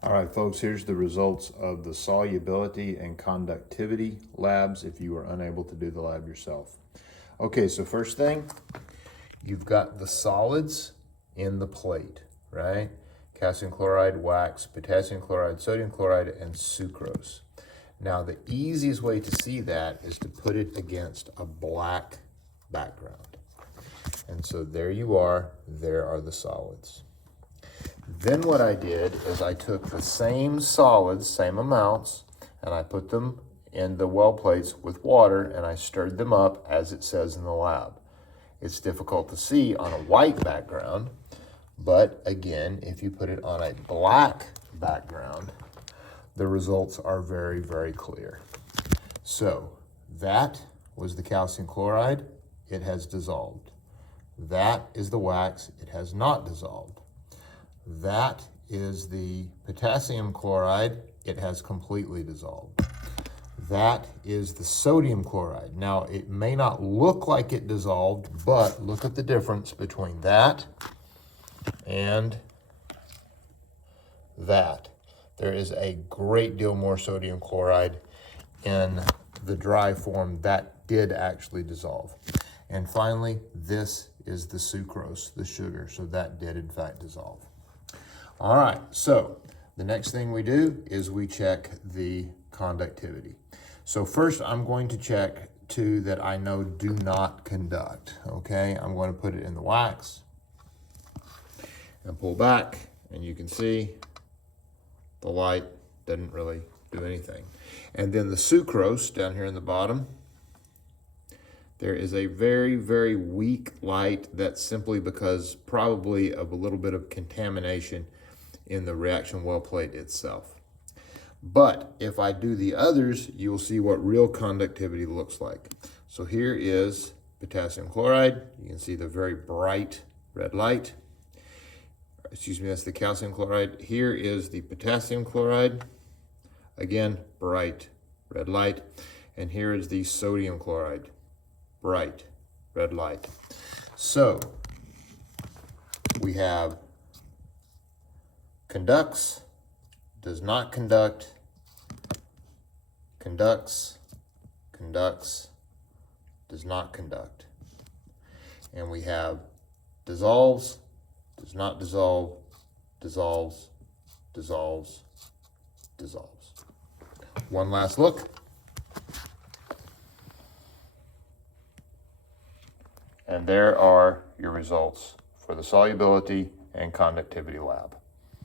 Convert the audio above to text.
All right, folks, here's the results of the solubility and conductivity labs if you were unable to do the lab yourself. Okay, so first thing, you've got the solids in the plate, right? Calcium chloride, wax, potassium chloride, sodium chloride, and sucrose. Now, the easiest way to see that is to put it against a black background. And so there you are, there are the solids. Then what I did is I took the same solids, same amounts, and I put them in the well plates with water and I stirred them up as it says in the lab. It's difficult to see on a white background, but again, if you put it on a black background, the results are very, very clear. So that was the calcium chloride, it has dissolved. That is the wax, it has not dissolved. That is the potassium chloride, it has completely dissolved. That is the sodium chloride. Now, it may not look like it dissolved, but look at the difference between that and that. There is a great deal more sodium chloride in the dry form that did actually dissolve. And finally, this is the sucrose, the sugar, so that did in fact dissolve. All right, so the next thing we do is we check the conductivity. So first I'm going to check two that I know do not conduct, okay? I'm going to put it in the wax and pull back, and you can see the light doesn't really do anything. And then the sucrose down here in the bottom, there is a very, very weak light. That's simply because probably of a little bit of contamination in the reaction well plate itself. But if I do the others, you'll see what real conductivity looks like. So here is potassium chloride. You can see the very bright red light. Excuse me, that's the calcium chloride. Here is the potassium chloride. Again, bright red light. And here is the sodium chloride. Bright red light. So we have conducts, does not conduct, conducts, conducts, does not conduct. And we have dissolves, does not dissolve, dissolves, dissolves, dissolves. One last look. And there are your results for the solubility and conductivity lab.